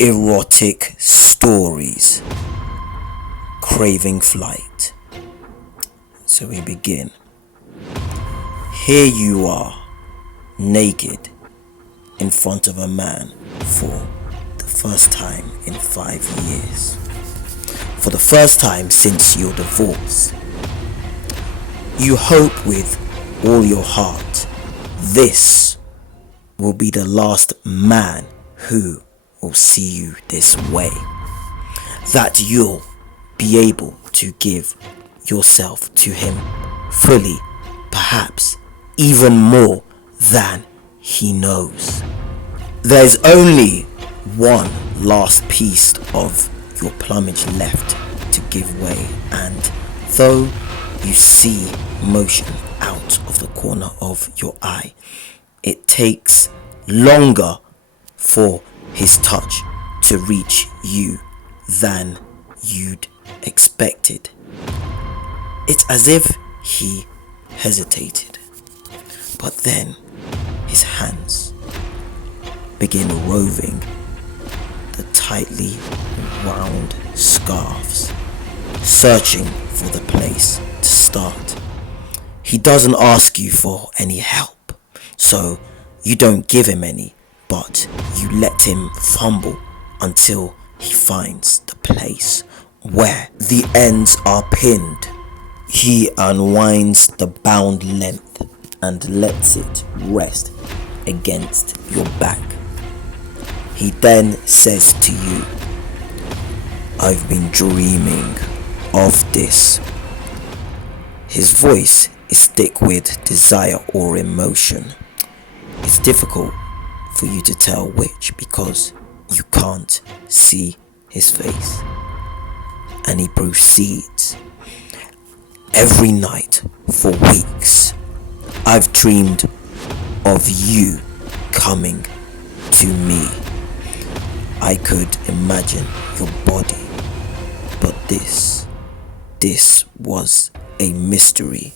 Erotic stories. Craving flight. So we begin. Here you are, naked, in front of a man for the first time in 5 years. For the first time since your divorce. You hope with all your heart this will be the last man who will see you this way. That you'll be able to give yourself to him fully, perhaps even more than he knows. There's only one last piece of your plumage left to give way, and though you see motion out of the corner of your eye, it takes longer for his touch to reach you than you'd expected. It's as if he hesitated, but then his hands begin roving the tightly wound scarves, searching for the place to start. He doesn't ask you for any help, so you don't give him any, but you let him fumble until he finds the place where the ends are pinned. He unwinds the bound length and lets it rest against your back. He then says to you, "I've been dreaming of this." His voice is thick with desire or emotion. It's difficult for you to tell which because you can't see his face. And he proceeds. "Every night for weeks, I've dreamed of you coming to me. I could imagine your body, but this was a mystery."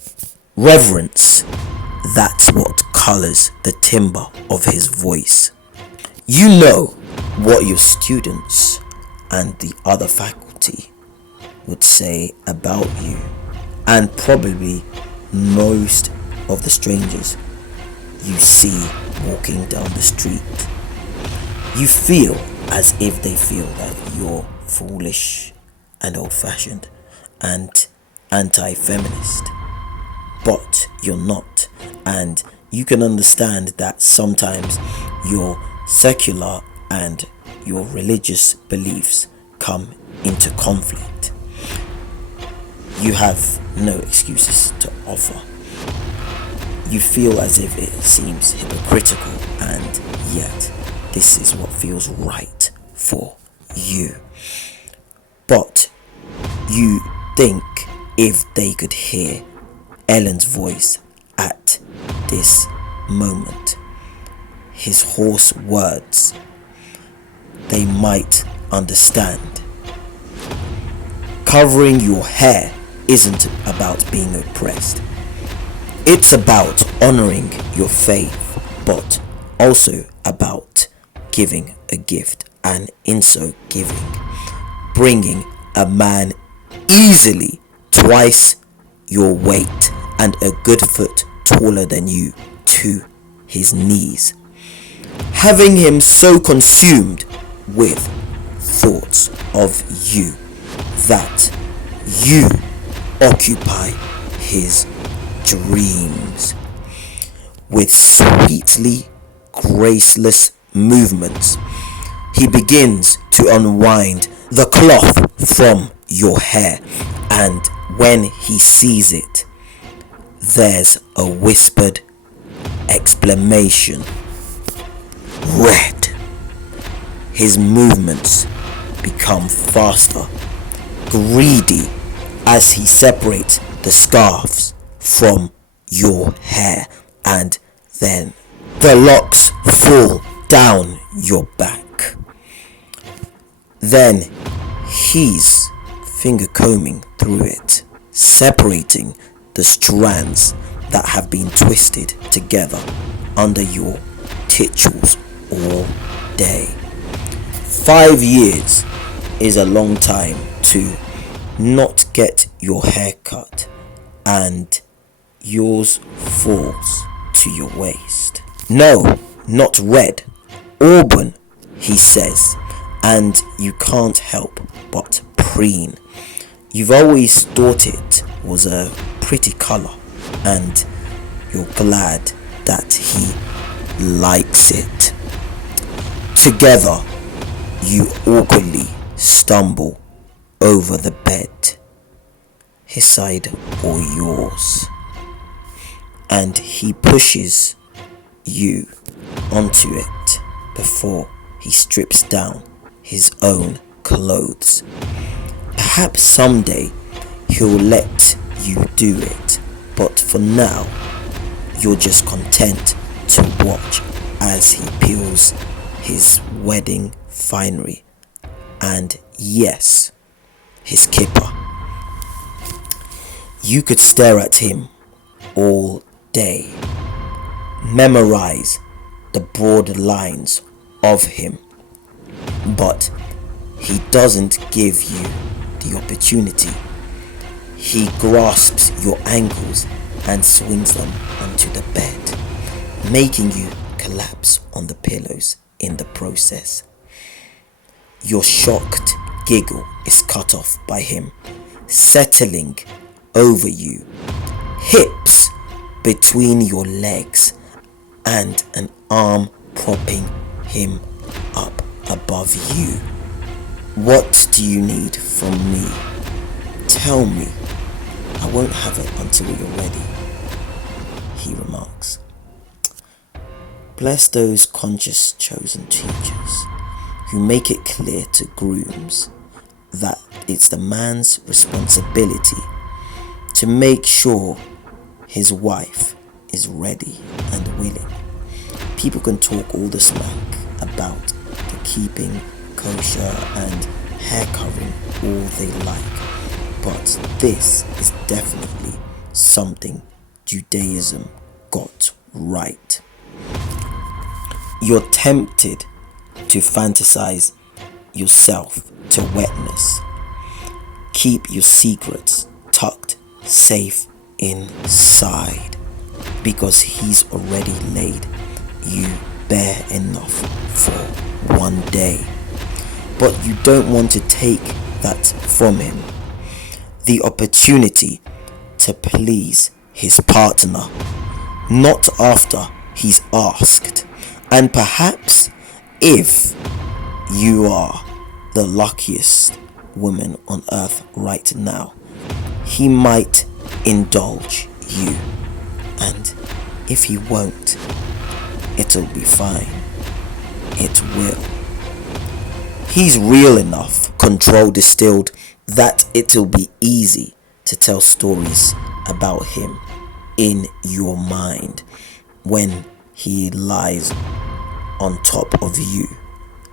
Reverence, that's what colors the timbre of his voice. You know what your students and the other faculty would say about you, and probably most of the strangers you see walking down the street. You feel as if they feel that you're foolish and old-fashioned and anti-feminist, but you're not, and you can understand that sometimes your secular and your religious beliefs come into conflict. You have no excuses to offer. You feel as if it seems hypocritical, and yet this is what feels right for you. But you think if they could hear Ellen's voice at this moment, his hoarse words, they might understand. Covering your hair isn't about being oppressed. It's about honoring your faith, but also about giving a gift, and in so giving, bringing a man easily twice your weight and a good foot taller than you to his knees, having him so consumed with thoughts of you that you occupy his dreams. With sweetly graceless movements, he begins to unwind the cloth from your hair, and when he sees it, there's a whispered exclamation. Red. His movements become faster, greedy, as he separates the scarves from your hair, and then the locks fall down your back. Then he's finger combing through it, separating the strands that have been twisted together under your titchels all day. 5 years is a long time to not get your hair cut and yours falls to your waist. No, not red, auburn, he says, and you can't help but preen. You've always thought it was a pretty color, and you're glad that he likes it. Together, you awkwardly stumble over the bed, his side or yours, and he pushes you onto it before he strips down his own clothes. Perhaps someday he'll let you do it, but for now, you're just content to watch as he peels his wedding finery and, yes, his kipper. You could stare at him all day, memorize the broad lines of him, but he doesn't give you the opportunity. He grasps your ankles and swings them onto the bed, making you collapse on the pillows in the process. Your shocked giggle is cut off by him settling over you, hips between your legs and an arm propping him up above you. What do you need from me? Tell me. I won't have it until you're ready, he remarks. Bless those conscious chosen teachers who make it clear to grooms that it's the man's responsibility to make sure his wife is ready and willing. People can talk all the smack about the keeping kosher and hair covering all they like, but this is definitely something Judaism got right. You're tempted to fantasize yourself to wetness. Keep your secrets tucked safe inside, because he's already laid you bare enough for one day. But you don't want to take that from him. The opportunity to please his partner, not after he's asked. And perhaps if you are the luckiest woman on earth right now, he might indulge you. And if he won't, it'll be fine. It will. He's real enough, control distilled, that it'll be easy to tell stories about him in your mind when he lies on top of you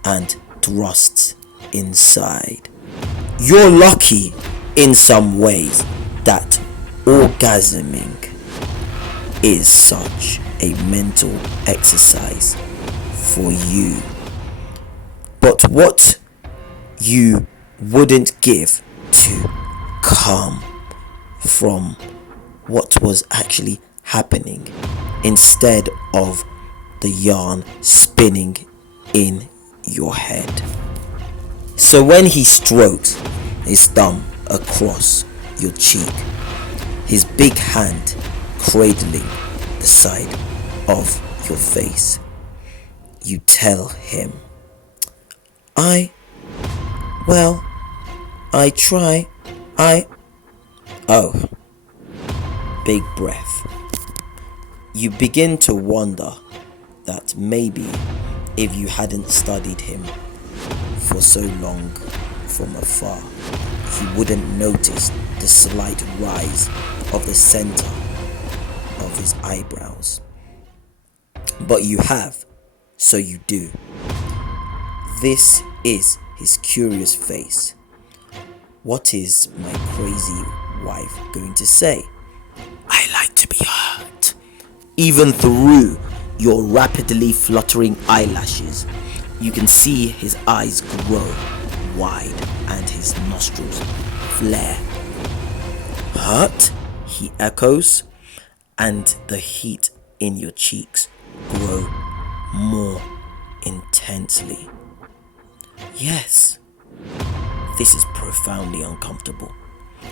and thrusts inside. You're lucky in some ways that orgasming is such a mental exercise for you. But what you wouldn't give to come from what was actually happening instead of the yarn spinning in your head. So when he strokes his thumb across your cheek, his big hand cradling the side of your face, you tell him, I try, oh, big breath. You begin to wonder that maybe if you hadn't studied him for so long from afar, you wouldn't notice the slight rise of the center of his eyebrows. But you have, so you do. This is his curious face. What is my crazy wife going to say? I like to be hurt. Even through your rapidly fluttering eyelashes, You can see his eyes grow wide and his nostrils flare. Hurt? He echoes, and the heat in your cheeks grow more intensely. Yes, this is profoundly uncomfortable.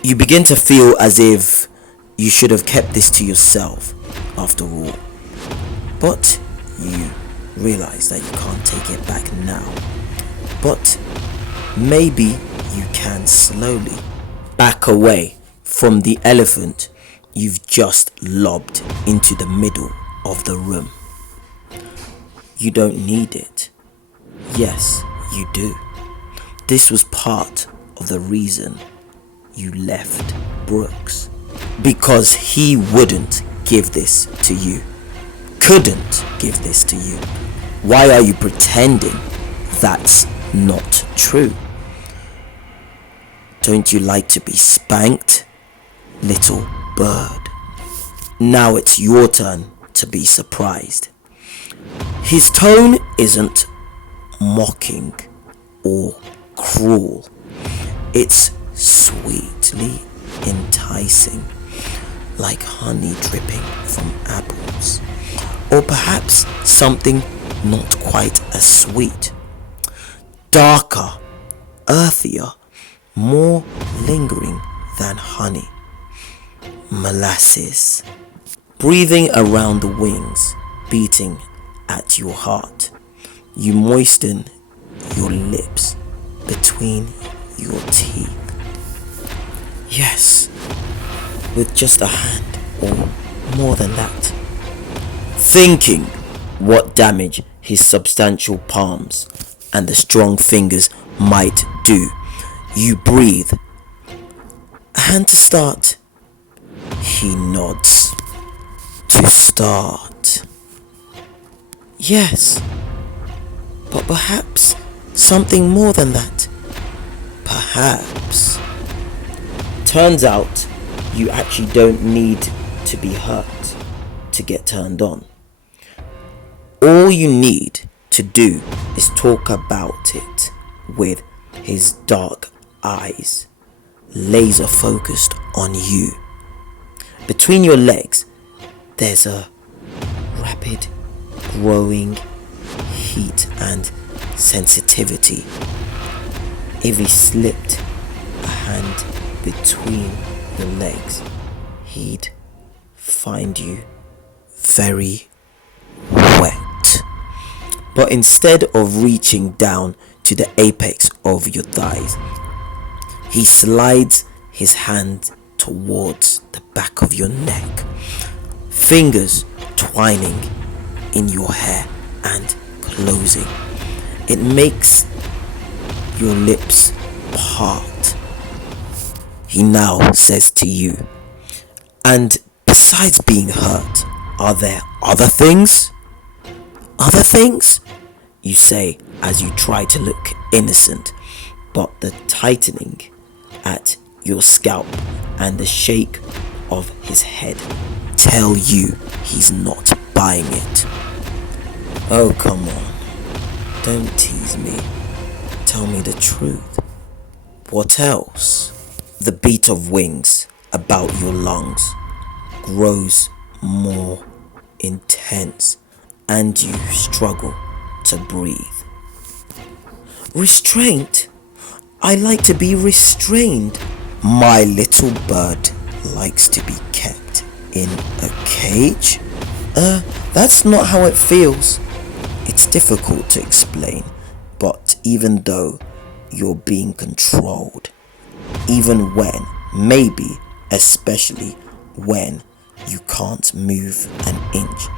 You begin to feel as if you should have kept this to yourself after all. But you realize that you can't take it back now. But maybe you can slowly back away from the elephant you've just lobbed into the middle of the room. You don't need it. Yes, you do. This was part of the reason you left Brooks. Because he wouldn't give this to you. Couldn't give this to you. Why are you pretending that's not true? Don't you like to be spanked, little bird? Now it's your turn to be surprised. His tone isn't mocking or cruel. It's sweetly enticing, like honey dripping from apples, or perhaps something not quite as sweet. Darker, earthier, more lingering than honey. Molasses. Breathing around the wings, beating at your heart. You moisten your lips between your teeth. Yes, with just a hand or more than that. Thinking what damage his substantial palms and the strong fingers might do, you breathe. A hand to start. He nods. To start. Yes, but perhaps something more than that. Perhaps. Turns out you actually don't need to be hurt to get turned on. All you need to do is talk about it with his dark eyes, laser focused on you. Between your legs, there's a rapid growing heat and sensitivity. If he slipped a hand between your legs, he'd find you very wet. But instead of reaching down to the apex of your thighs, he slides his hand towards the back of your neck, fingers twining in your hair and closing. It makes your lips part. He now says to you, and besides being hurt, are there other things? Other things? You say as you try to look innocent, but the tightening at your scalp and the shake of his head tell you he's not buying it. Oh, come on. Don't tease me. Tell me the truth. What else? The beat of wings about your lungs grows more intense and you struggle to breathe. Restraint? I like to be restrained. My little bird likes to be kept in a cage? That's not how it feels. It's difficult to explain, but even though you're being controlled, even when, maybe especially when you can't move an inch,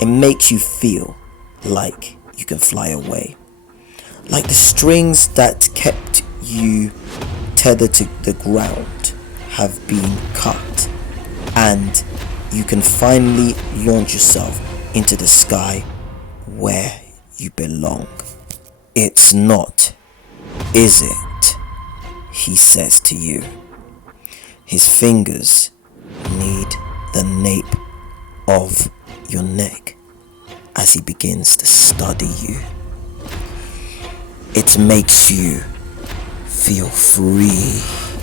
it makes you feel like you can fly away. Like the strings that kept you tethered to the ground have been cut, and you can finally launch yourself into the sky where you belong. It's not, is it? He says to you. His fingers need the nape of your neck as he begins to study you. It makes you feel free.